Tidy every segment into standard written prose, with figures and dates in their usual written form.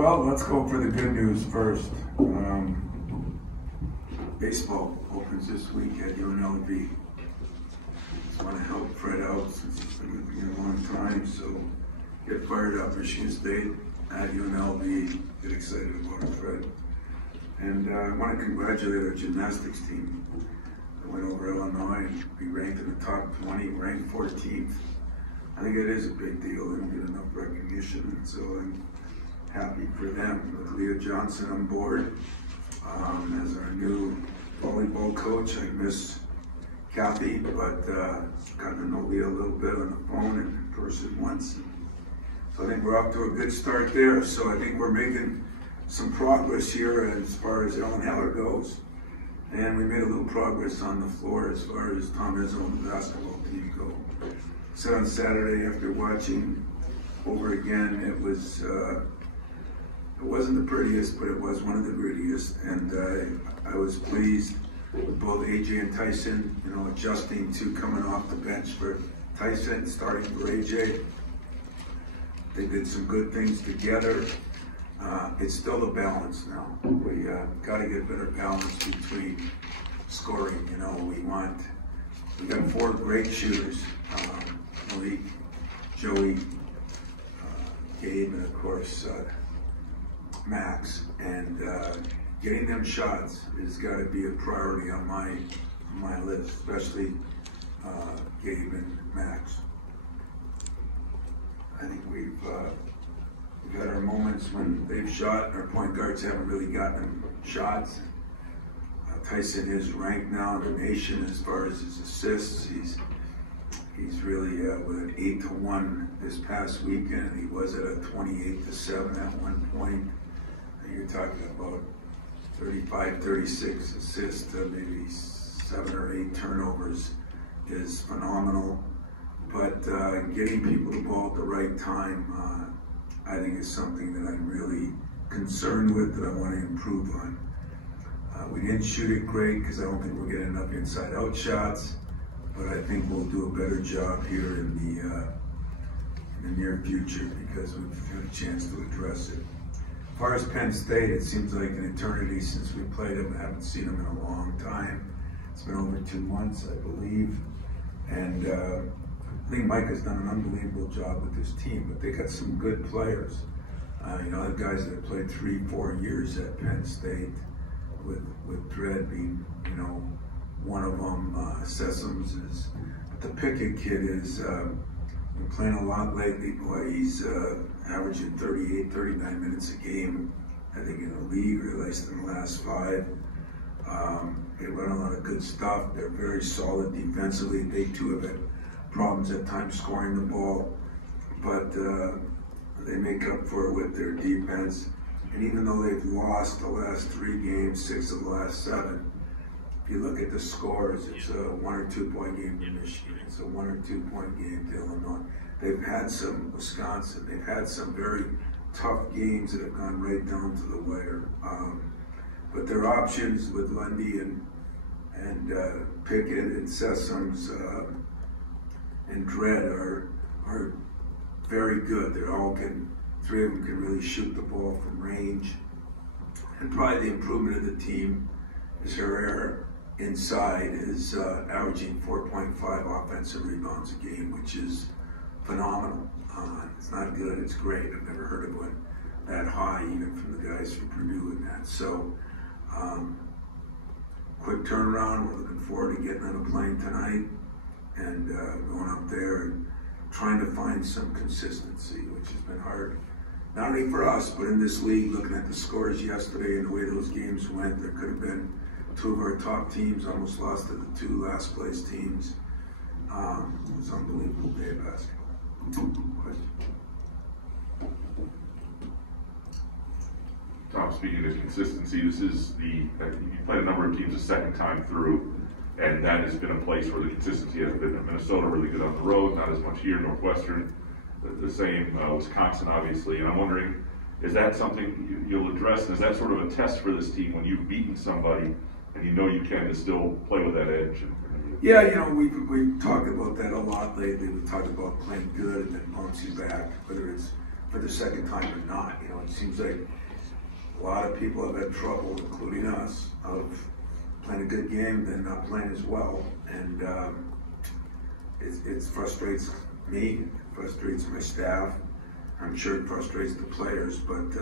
Well, let's go for the good news first. Baseball opens this week at UNLV. Just want to help Fred out since it's been with me a long time, so get fired up. Michigan State at UNLV. Get excited about it, Fred. And I want to congratulate our gymnastics team. They went over Illinois and we ranked in the top 20, ranked 14th. I think it is a big deal. They don't get enough recognition, and so I'm happy for them. With Leah Johnson on board as our new volleyball coach. I miss Kathy, but got to know Leah a little bit on the phone and in person once. So I think we're off to a good start there. So I think we're making some progress here as far as Ellen Heller goes. And we made a little progress on the floor as far as Tom Izzo and the basketball team go. So on Saturday, after watching over again, it wasn't the prettiest, but it was one of the grittiest. And I was pleased with both AJ and Tyson, adjusting to coming off the bench for Tyson, starting for AJ. They did some good things together. It's still a balance now. We got to get better balance between scoring. We got 4 great shooters: Malik, Joey, Gabe, and of course Max. And getting them shots has got to be a priority on my list, especially Gabe and Max. I think we've had our moments when they've shot. Our point guards haven't really gotten them shots. Tyson is ranked now in the nation as far as his assists. He's really with an 8-1 this past weekend. He was at a 28-7 at one point. You're talking about 35, 36 assists, maybe 7 or 8 turnovers is phenomenal. But getting people the ball at the right time, I think is something that I'm really concerned with, that I want to improve on. We didn't shoot it great because I don't think we're getting enough inside-out shots, but I think we'll do a better job here in the near future because we've had a chance to address it. As far as Penn State, it seems like an eternity since we played them. I haven't seen them in a long time. It's been over 2 months, I believe. And I think Mike has done an unbelievable job with his team, but they got some good players. The guys that have played 3-4 years at Penn State, with Dredd being, one of them. Sessoms is, but the Pickett kid is been playing a lot lately. Boy, he's averaging 38, 39 minutes a game, I think, in the league, or at least in the last 5. They run a lot of good stuff. They're very solid defensively. They too have had problems at times scoring the ball, but they make up for it with their defense. And even though they've lost the last 3 games, 6 of the last 7, if you look at the scores, it's a 1 or 2 point game to Michigan. It's a 1 or 2 point game to Illinois. They've had some Wisconsin. They've had some very tough games that have gone right down to the wire. But their options with Lundy and Pickett and Sessoms and Dredd are very good. 3 of them can really shoot the ball from range. And probably the improvement of the team is Herrera inside is averaging 4.5 offensive rebounds a game, which is phenomenal. It's not good, it's great. I've never heard of one that high, even from the guys from Purdue and that. So, quick turnaround. We're looking forward to getting on a plane tonight and going up there and trying to find some consistency, which has been hard, not only for us, but in this league. Looking at the scores yesterday and the way those games went, there could have been 2 of our top teams almost lost to the 2 last place teams. It was an unbelievable day of basketball. Question? Tom, speaking of consistency, this is you played a number of teams a second time through, and that has been a place where the consistency has been. Minnesota really good on the road, not as much here. Northwestern, the same. Wisconsin, obviously. And I'm wondering, is that something you'll address? And is that sort of a test for this team when you've beaten somebody and you can to still play with that edge? Yeah, we've talked about that a lot lately. We talked about playing good and then bouncing back, whether it's for the second time or not. You know, it seems like a lot of people have had trouble, including us, of playing a good game, then not playing as well. And it frustrates me, it frustrates my staff. I'm sure it frustrates the players, but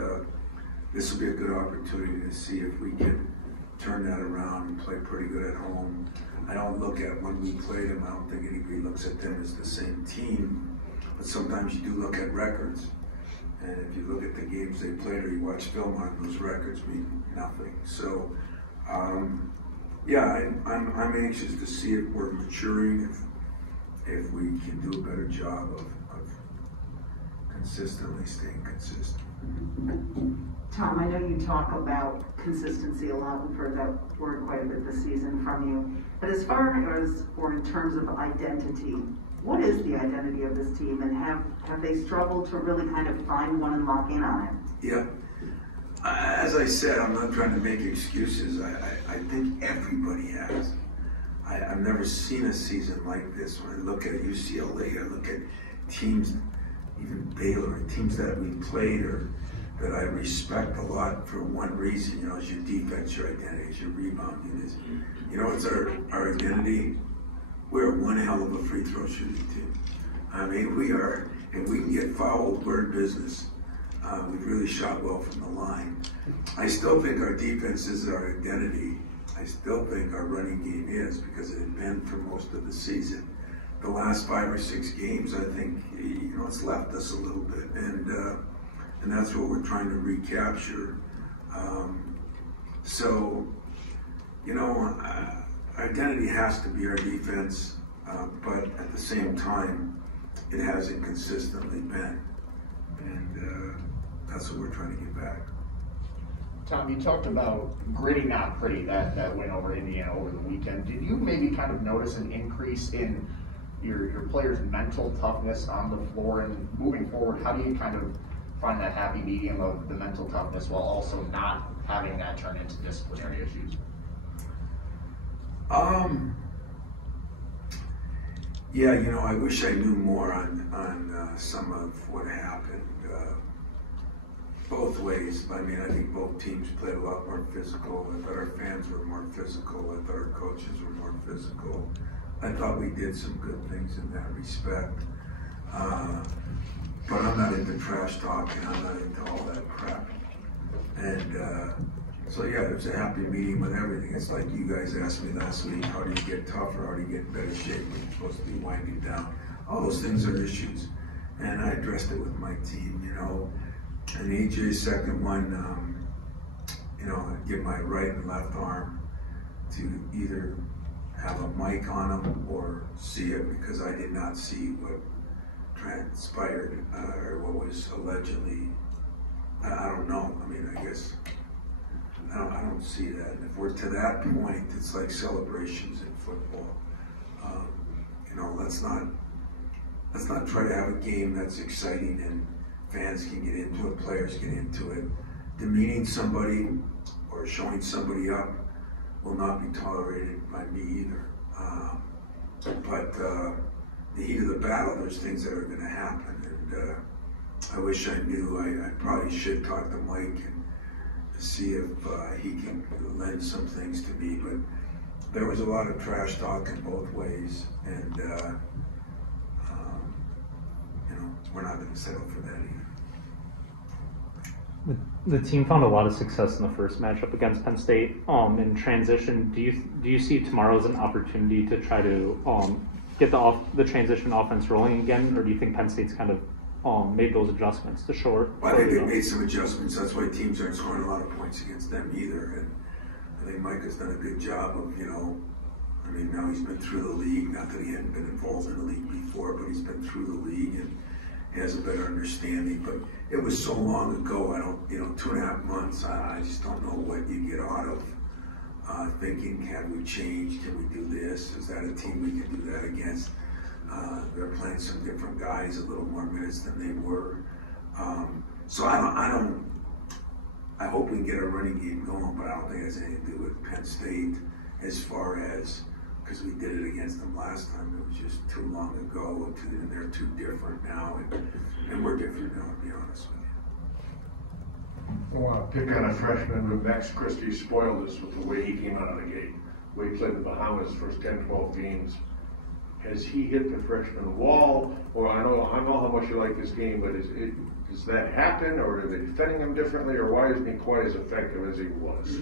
this will be a good opportunity to see if we can turn that around and play pretty good at home. I don't look at when we played them, I don't think anybody looks at them as the same team, but sometimes you do look at records. And if you look at the games they played or you watch film on those records mean nothing. So, yeah, I'm anxious to see if we're maturing, if we can do a better job of consistently staying consistent. Tom, I know you talk about consistency a lot. We've heard that word quite a bit this season from you. But as far as, or in terms of identity, what is the identity of this team, and have they struggled to really kind of find one and lock in on it? Yeah. As I said, I'm not trying to make excuses. I think everybody has. I've never seen a season like this. When I look at UCLA, I look at teams, even Baylor, teams that we played or that I respect a lot for one reason, you know, is your defense, your identity, is your rebounding. Is, you know, it's our identity. We're one hell of a free throw shooting team. I mean, we are, if we can get fouled, we're in business. We've really shot well from the line. I still think our defense is our identity. I still think our running game is, because it had been for most of the season. The last 5 or 6 games, I think, you know, it's left us a little bit, and that's what we're trying to recapture. So, you know, identity has to be our defense, but at the same time, it hasn't consistently been, and that's what we're trying to get back. Tom, you talked about gritty, not pretty, that win over Indiana over the weekend. Did you maybe kind of notice an increase in your players' mental toughness on the floor? And moving forward, how do you kind of find that happy medium of the mental toughness while also not having that turn into disciplinary issues? Yeah, you know, I wish I knew more on some of what happened. Both ways. I mean, I think both teams played a lot more physical. I thought our fans were more physical. I thought our coaches were more physical. I thought we did some good things in that respect. But I'm not into trash talk, and I'm not into all that crap. And so yeah, there's a happy medium with everything. It's like you guys asked me last week, how do you get tougher? How do you get in better shape when you're supposed to be winding down? All those things are issues. And I addressed it with my team, you know. And AJ's second one, you know, I give my right and left arm to either have a mic on them or see it, because I did not see what transpired or what was allegedly, I don't know. I mean, I guess I don't see that. And if we're to that point, it's like celebrations in football. You know, let's not try to have a game that's exciting and fans can get into it, players get into it. Demeaning somebody or showing somebody up will not be tolerated by me either. But the heat of the battle, there's things that are going to happen, and I wish I knew. I probably should talk to Mike and see if he can lend some things to me. But there was a lot of trash talk in both ways, and you know, we're not going to settle for that either. The team found a lot of success in the first matchup against Penn State. In transition, do you see tomorrow as an opportunity to try to get the transition offense rolling again, or do you think Penn State's kind of made those adjustments to shore? Well, I think they made some adjustments. That's why teams aren't scoring a lot of points against them either. And I think Mike has done a good job of, you know, I mean, now he's been through the league. Not that he hadn't been involved in the league before, but he's been through the league and he has a better understanding. But it was so long ago, I don't, you know, 2.5 months, I just don't know what you get out of thinking, have we changed? Can we do this? Is that a team we can do that against? They're playing some different guys, a little more minutes than they were. So I hope we can get a running game going, but I don't think it has anything to do with Penn State as far as, because we did it against them last time. It was just too long ago, and they're too different now, and And we're different now, to be honest with you. I want to pick on a freshman, but Max Christie spoiled us with the way he came out of the gate. The way he played the Bahamas first 10, 12 games. Has he hit the freshman wall? Or I know how much you like this game, but does that happen, or are they defending him differently, or why isn't he quite as effective as he was?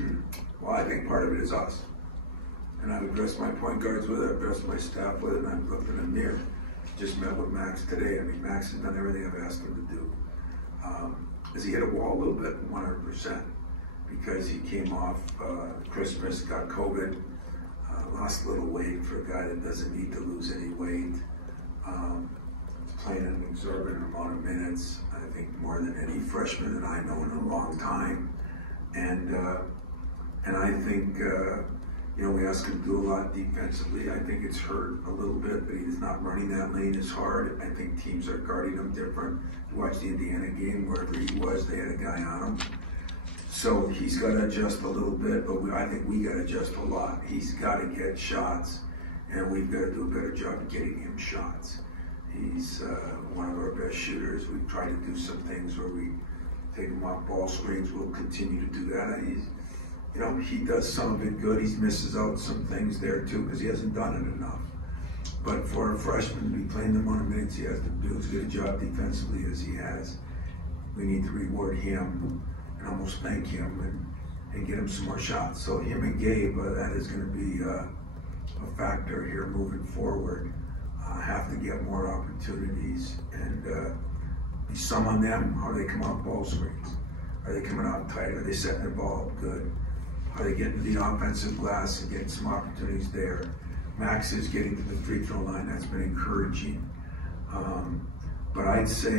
Well, I think part of it is us. And I've addressed my point guards with it, I've addressed my staff with it, and I've looked in the mirror. Just met with Max today. I mean, Max has done everything I've asked him to do. Has he hit a wall a little bit? 100%. Because he came off Christmas, got COVID, lost a little weight for a guy that doesn't need to lose any weight. Playing an exorbitant amount of minutes, I think more than any freshman that I know in a long time. And I think, we ask him to do a lot defensively. I think it's hurt a little bit, but he's not running that lane as hard. I think teams are guarding him different. You watch the Indiana game, wherever he was, they had a guy on him. So he's got to adjust a little bit, but I think we got to adjust a lot. He's got to get shots, and we've got to do a better job of getting him shots. He's one of our best shooters. We've tried to do some things where we take him off ball screens. We'll continue to do that. He does some of it good. He misses out some things there too because he hasn't done it enough. But for a freshman to be playing the amount of minutes he has to do as good a job defensively as he has, we need to reward him and almost thank him and get him some more shots. So him and Gabe, that is going to be a factor here moving forward. Have to get more opportunities and be some on them. How do they come off ball screens? Are they coming out tight? Are they setting their ball up good? Are they getting to the offensive glass and getting some opportunities there? Max is getting to the free throw line. That's been encouraging. But I'd say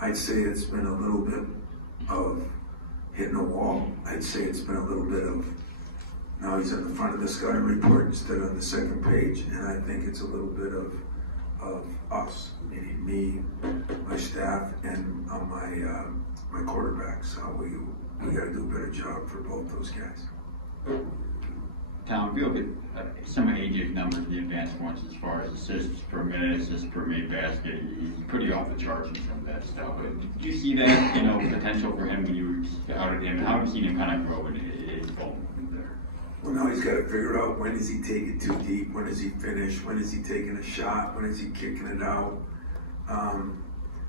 it's been a little bit of hitting a wall. I'd say it's been a little bit of now he's at the front of the scouting report instead of the second page, and I think it's a little bit of us, meaning me, my staff, and my quarterbacks. We got to do a better job for both those guys. Tom, if you look at some of AJ's numbers, the advanced ones, as far as assists per minute, assists per made basket, he's pretty off the charts in some of that stuff. But do you see that, potential for him when you scouted him? How have you seen him kind of grow in his ball there? Well, now he's got to figure out when does he take it too deep, when does he finish, when is he taking a shot, when is he kicking it out.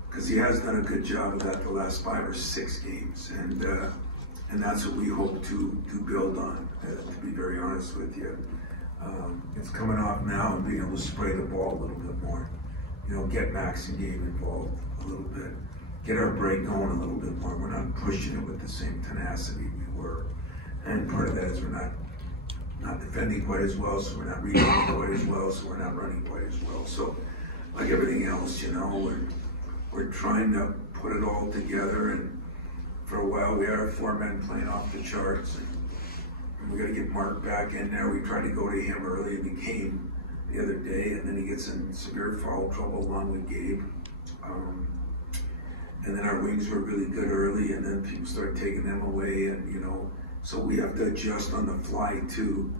Because he has done a good job of that the last 5 or 6 games, and that's what we hope to build on, to be very honest with you. It's coming off now and being able to spray the ball a little bit more. Get Max and Gabe involved a little bit. Get our break going a little bit more. We're not pushing it with the same tenacity we were. And part of that is we're not defending quite as well, so we're not rebounding quite as well, so we're not running quite as well. So like everything else, we're trying to put it all together, and for a while we had our 4 men playing off the charts, and we got to get Mark back in there. We tried to go to him early in the game the other day, and then he gets in severe foul trouble along with Gabe. And then our wings were really good early, and then people started taking them away, and so we have to adjust on the fly too.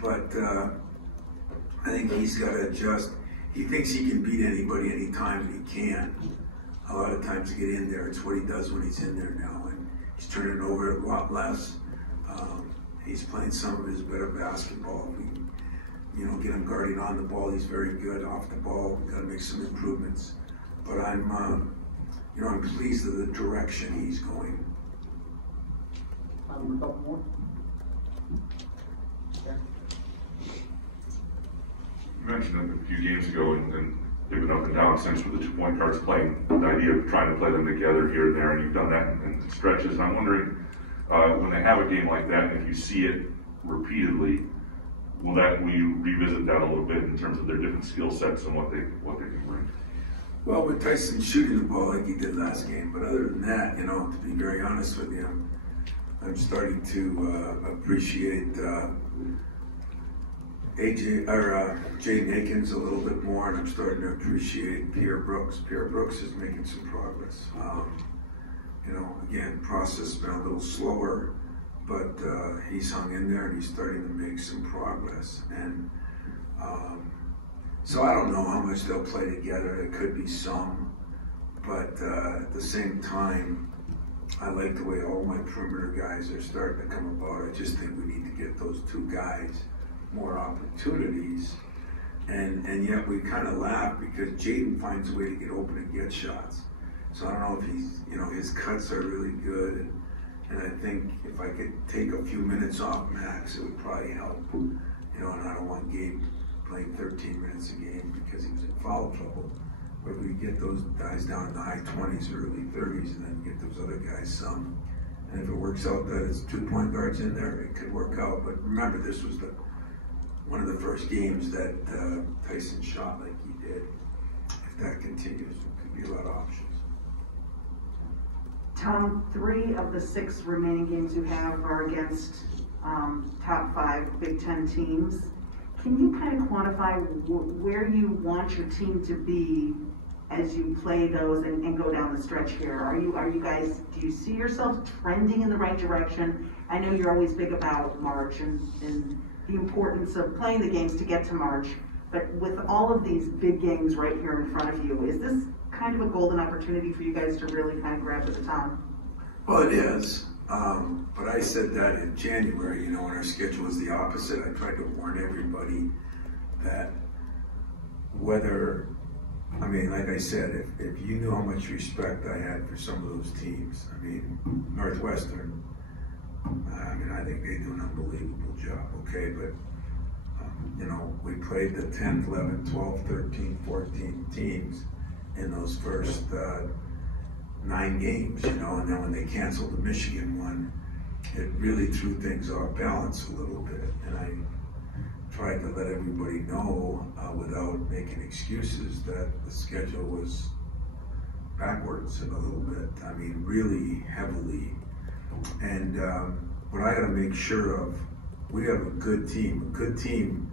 But I think he's got to adjust. He thinks he can beat anybody anytime, and he can. A lot of times to get in there, it's what he does when he's in there now, and he's turning over a lot less. He's playing some of his better basketball. We, get him guarding on the ball. He's very good off the ball. We've got to make some improvements. But I'm pleased with the direction he's going. A couple more. You mentioned a few games ago, and they've been up and down since with the 2-point guards playing, the idea of trying to play them together here and there, and you've done that in stretches. And I'm wondering, when they have a game like that, and if you see it repeatedly, will we revisit that a little bit in terms of their different skill sets and what they can bring? Well, with Tyson shooting the ball like he did last game, but other than that, to be very honest with you, I'm starting to appreciate Jaden Akins a little bit more, and I'm starting to appreciate Pierre Brooks. Pierre Brooks is making some progress. Again, process has been a little slower, but he's hung in there and he's starting to make some progress. And So I don't know how much they'll play together. There could be some, but at the same time, I like the way all my perimeter guys are starting to come about. I just think we need to get those two guys more opportunities. And yet we kind of laugh because Jaden finds a way to get open and get shots. So I don't know if he's, his cuts are really good. And I think if I could take a few minutes off Max, it would probably help. And I don't want Gabe playing 13 minutes a game because he was in foul trouble. But we get those guys down in the high 20s, early 30s, and then get those other guys some. And if it works out that it's 2 point guards in there, it could work out. But remember, this was one of the first games that Tyson shot like he did. If that continues, there could be a lot of options. Tom, 3 of the 6 remaining games you have are against top 5 Big Ten teams. Can you kind of quantify where you want your team to be as you play those and go down the stretch here? Are you guys, do you see yourself trending in the right direction? I know you're always big about March and the importance of playing the games to get to March, but with all of these big games right here in front of you, is this kind of a golden opportunity for you guys to really kind of grab the baton? Well, it is. But I said that in January, when our schedule was the opposite. I tried to warn everybody that like I said, if you knew how much respect I had for some of those teams, Northwestern, I think they do an unbelievable job, okay? But, we played the 10th, 11th, 12th, 13th, 14th teams in those first 9 games, and then when they canceled the Michigan one, it really threw things off balance a little bit. And I tried to let everybody know without making excuses that the schedule was backwards in a little bit. Really heavily. And what I got to make sure of, we have a good team. A good team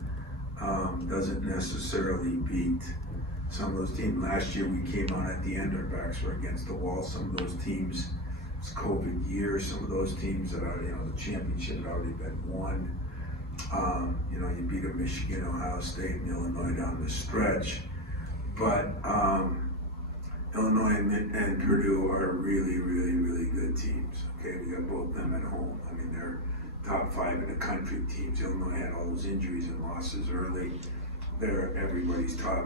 doesn't necessarily beat some of those teams. Last year we came on at the end, our backs were against the wall. Some of those teams, it's COVID year, some of those teams that are, the championship had already been won. You beat a Michigan, Ohio State, and Illinois down the stretch. But Illinois and Purdue are really, really, really good teams. Okay, we got both them at home. They're top 5 in the country teams. Illinois had all those injuries and losses early. They're everybody's top.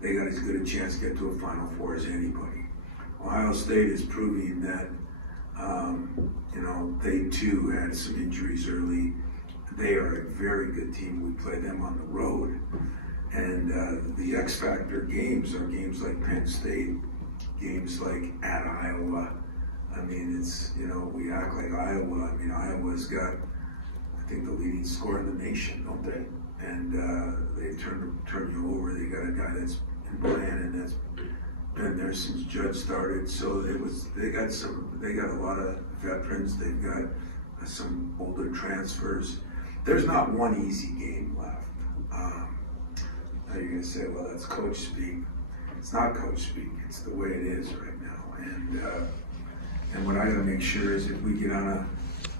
They got as good a chance to get to a Final Four as anybody. Ohio State is proving that, they too had some injuries early. They are a very good team. We play them on the road. And the X Factor games are games like Penn State, games like at Iowa. We act like Iowa. Iowa's got, I think, the leading scorer in the nation, don't they? And they turn you over. They got a guy that's in Buchanan that's been there since Judd started. So they got a lot of veterans. They've got some older transfers. There's not one easy game left. Now you're gonna say, well, that's coach speak. It's not coach speak. It's the way it is right now. And what I gotta make sure is if we get on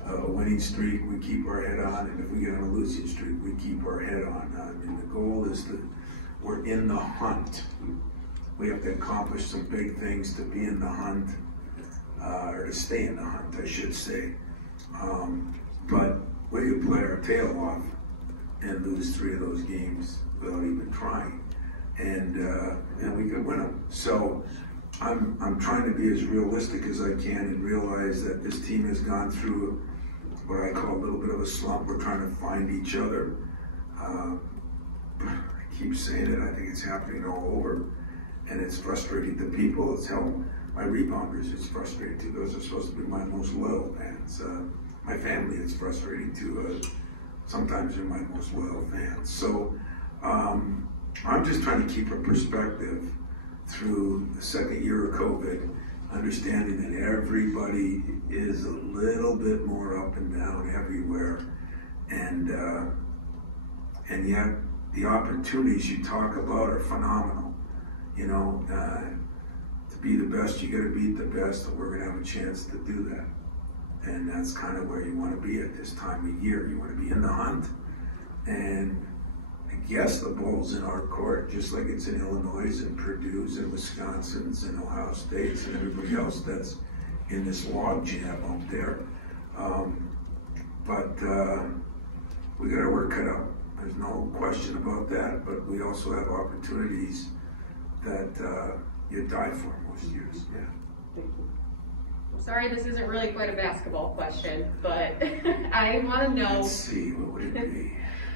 a winning streak, we keep our head on, and if we get on a losing streak, we keep our head on. The goal is that we're in the hunt. We have to accomplish some big things to be in the hunt, or to stay in the hunt, I should say. But we could play our tail off and lose 3 of those games without even trying, and we could win them. So I'm trying to be as realistic as I can and realize that this team has gone through what I call a little bit of a slump. We're trying to find each other. I keep saying it. I think it's happening all over, and it's frustrating to people. It's how my rebounders, it's frustrating too. Those are supposed to be my most loyal fans. My family, it's frustrating too. Sometimes they're my most loyal fans. So I'm just trying to keep a perspective through the second year of COVID, understanding that everybody is a little bit more up and down everywhere, and yet the opportunities you talk about are phenomenal. To be the best, you got to beat the best, and we're going to have a chance to do that. And that's kind of where you want to be at this time of year. You want to be in the hunt, and guess the ball's in our court, just like it's in Illinois and Purdue's and Wisconsin's and Ohio State's and everybody else that's in this log jam out there. But we got our work cut out. There's no question about that, but we also have opportunities that you die for most years. Yeah. I'm sorry, this isn't really quite a basketball question, but I want to know. Let's see, what would it be?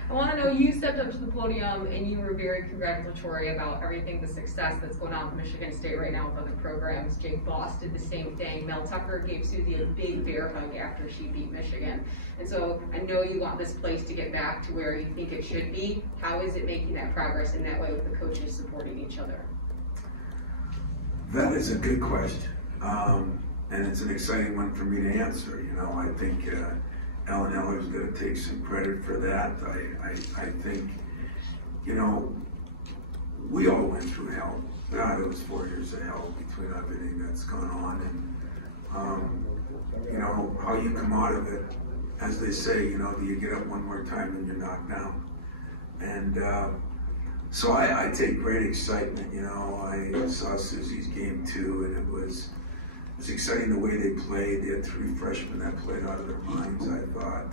I want to know, you stepped up to the podium and you were very congratulatory about everything, the success that's going on with Michigan State right now with other programs. Jake Boss did the same thing. Mel Tucker gave Susie a big bear hug after she beat Michigan. And so I know you want this place to get back to where you think it should be. How is it making that progress in that way with the coaches supporting each other? That is a good question. And it's an exciting one for me to answer. You know, I think Alan Eller's going to take some credit for that. I think, you know, we all went through hell. God, it was 4 years of hell between everything that's gone on. And, you know, how you come out of it, as they say, you know, do you get up one more time and you're knocked down? And so I take great excitement. You know, I saw Susie's game too, and it was exciting the way they played. They had 3 freshmen that played out of their minds, I thought.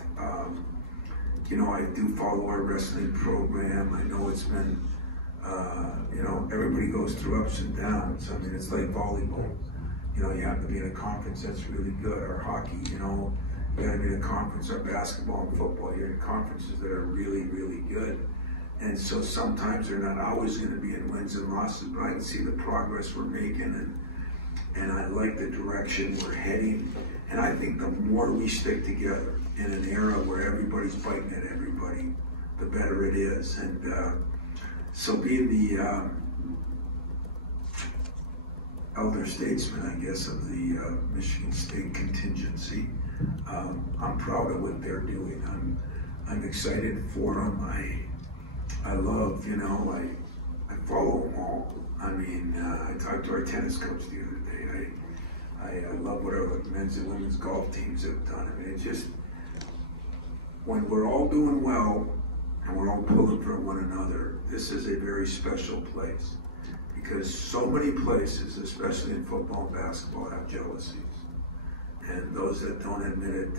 You know, I do follow our wrestling program. I know it's been, you know, everybody goes through ups and downs. I mean, it's like volleyball. You know, you have to be in a conference that's really good. Or hockey, you know, you got to be in a conference, or basketball and football. You're in conferences that are really, really good. And so sometimes they're not always going to be in wins and losses, but I can see the progress we're making, and I like the direction we're heading. And I think the more we stick together in an era where everybody's fighting at everybody, the better it is. And so being the elder statesman, I guess, of the Michigan State contingency, I'm proud of what they're doing. I'm excited for them. I love, you know, I follow them all. I mean, I talked to our tennis coach the other day. I love what our men's and women's golf teams have done. I mean, it's just, when we're all doing well and we're all pulling for one another, this is a very special place. Because so many places, especially in football and basketball, have jealousies. And those that don't admit it,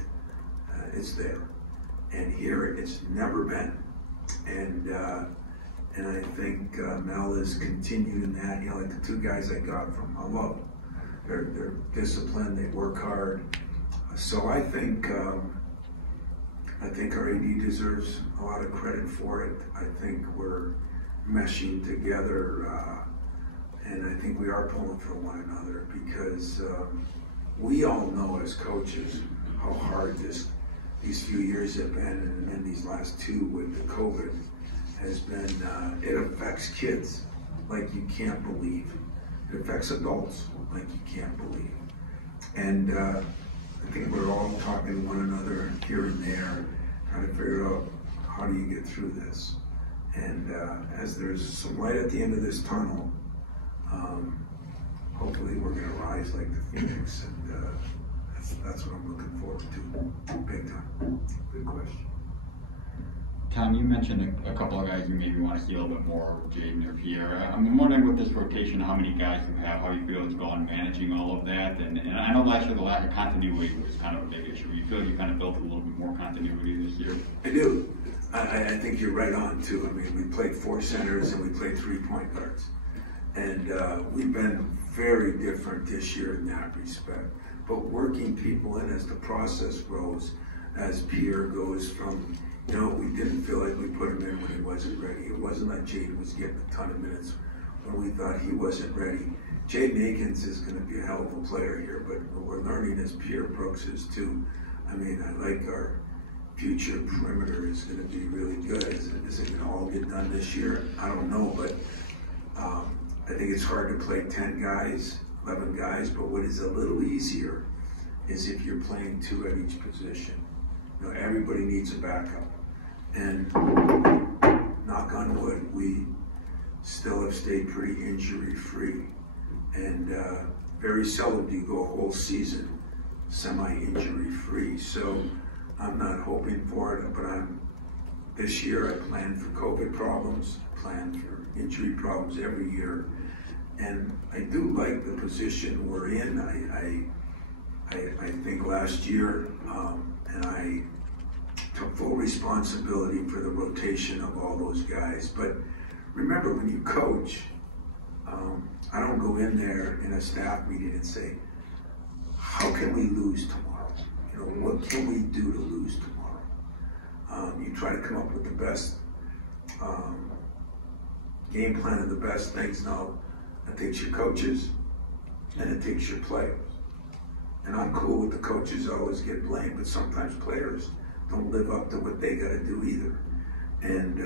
it's there. And here, it's never been. And I think Mel is continuing that. You know, like the 2 guys I got from, I love them. They're disciplined, they work hard. So I think our AD deserves a lot of credit for it. I think we're meshing together, and I think we are pulling for one another, because we all know as coaches how hard these few years have been, and these last 2 with the COVID has been. It affects kids like you can't believe. It affects adults like you can't believe. And I think we're all talking to one another here and there, trying to figure out, how do you get through this? And as there's some light at the end of this tunnel, hopefully we're going to rise like the phoenix, and that's what I'm looking forward to, big time. Good question. Tom, you mentioned a couple of guys you maybe want to see a little bit more, Jaden or Pierre. I'm wondering with this rotation, how many guys you have, how you feel it's gone managing all of that. And I know last year the lack of continuity was kind of a big issue. You feel you kind of built a little bit more continuity this year? I do. I think you're right on, too. I mean, we played 4 centers and we played 3 point guards. And we've been very different this year in that respect. But working people in as the process grows, as Pierre goes from, you know, we didn't feel like we put him in when he wasn't ready. It wasn't like Jaden was getting a ton of minutes when we thought he wasn't ready. Jaden Akins is going to be a hell of a player here, but what we're learning is Pierre Brooks is too. I mean, I like our future perimeter is going to be really good. Is it going to all get done this year? I don't know, but I think it's hard to play 10 guys, 11 guys, but what is a little easier is if you're playing 2 at each position. You know, everybody needs a backup. And knock on wood, we still have stayed pretty injury-free. And very seldom do you go a whole season semi-injury-free. So I'm not hoping for it, but I'm this year I planned for COVID problems, planned for injury problems every year. And I do like the position we're in. I think last year, and I took full responsibility for the rotation of all those guys. But remember, when you coach, I don't go in there in a staff meeting and say, how can we lose tomorrow? You know, what can we do to lose tomorrow? You try to come up with the best game plan and the best things. Now, it takes your coaches and it takes your players. And I'm cool with the coaches always get blamed, but sometimes players don't live up to what they got to do either. And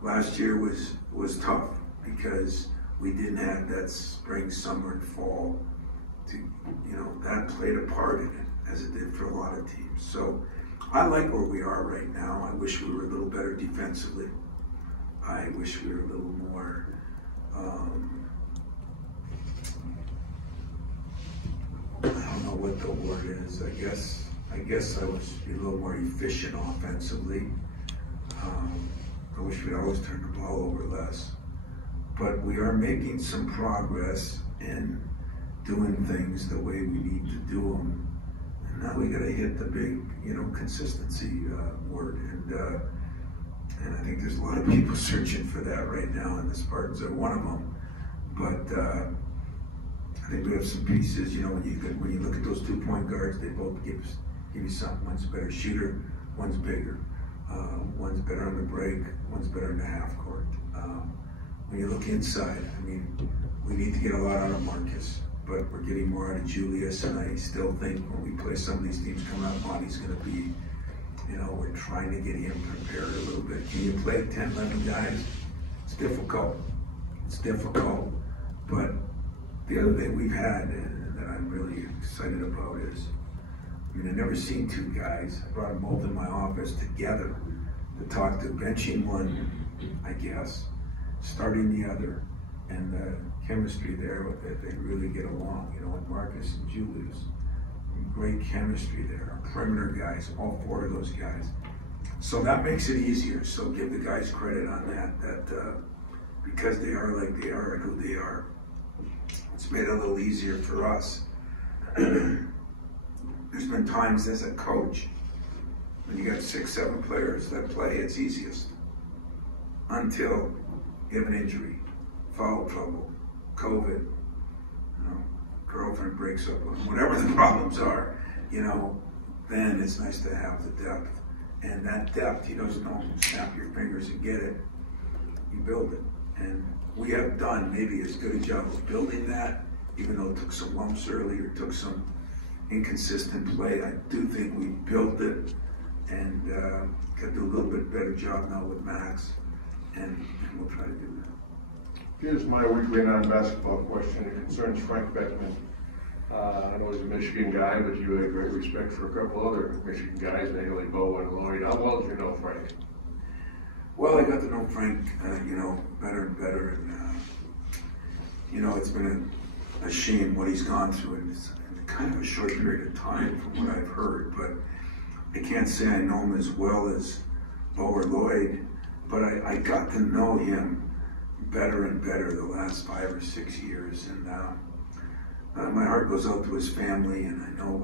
last year was tough because we didn't have that spring, summer, and fall. That played a part in it, as it did for a lot of teams. So I like where we are right now. I wish we were a little better defensively. I wish we were a little more I don't know what the word is. I guess I was a little more efficient offensively. I wish we'd always turn the ball over less. But we are making some progress in doing things the way we need to do them. And now we got to hit the big, consistency word. And I think there's a lot of people searching for that right now, and the Spartans are one of them. But I think we have some pieces. When you look at those 2 point guards, they both give you something. One's a better shooter, one's bigger. One's better on the break, one's better in the half court. When you look inside, we need to get a lot out of Marcus, but we're getting more out of Julius, and I still think when we play some of these teams coming up, Monty's going to be, we're trying to get him prepared a little bit. Can you play 10, 11 guys? It's difficult. But the other thing we've had that I'm really excited about is, I've never seen 2 guys. I brought them both in my office together to talk to, benching one, I guess, starting the other, and the chemistry there, that they really get along, with Marcus and Julius. Great chemistry there. Our perimeter guys, all 4 of those guys. So that makes it easier. So give the guys credit on that because they are like they are and who they are, it's made it a little easier for us. There's been times as a coach, when you got 6, 7 players that play, it's easiest. Until you have an injury, foul trouble, COVID, girlfriend breaks up with them, whatever the problems are, then it's nice to have the depth. And that depth, you just don't snap your fingers and get it, you build it. And we have done maybe as good a job of building that, even though it took some lumps early or took some inconsistent play. I do think we built it, and got to do a little bit better job now with Max, and we'll try to do that. Here's my weekly non-basketball question. It concerns Frank Beckman. I know he's a Michigan guy, but you had great respect for a couple other Michigan guys, namely Bo and Lloyd. How well do you know Frank? Well, I got to know Frank, better and better, and it's been a shame what he's gone through in kind of a short period of time, from what I've heard. But I can't say I know him as well as Bo or Lloyd, but I got to know him better and better the last 5 or 6 years, and my heart goes out to his family, and I know it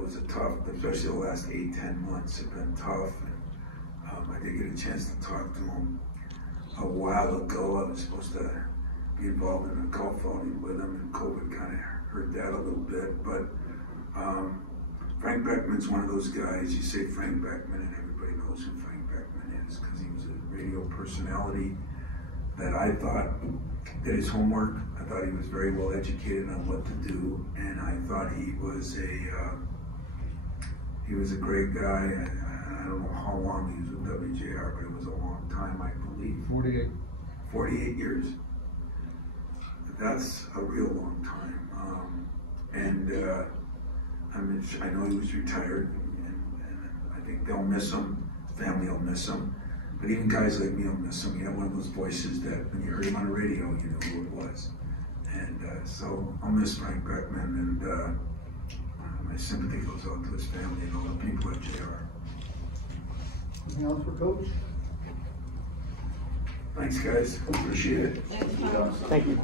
was a tough, especially the last 8, 10 months have been tough. And I did get a chance to talk to him a while ago. I was supposed to be involved in a golf outing with him, and COVID kind of hurt that a little bit. But Frank Beckman's one of those guys. You say Frank Beckman, and everybody knows who Frank Beckman is, because he was a radio personality that I thought did his homework. I thought he was very well educated on what to do, and I thought he was a great guy. I don't know how long he was with WJR, but it was a long time, I believe. 48 years. That's a real long time. I know he was retired, and I think they'll miss him. Family will miss him. But even guys like me will miss him. He had one of those voices that when you heard him on the radio, you knew who it was. And so I'll miss Frank Beckman, and my sympathy goes out to his family and all the people at JR. Anything else for Coach? Thanks, guys. Appreciate it. Thank you.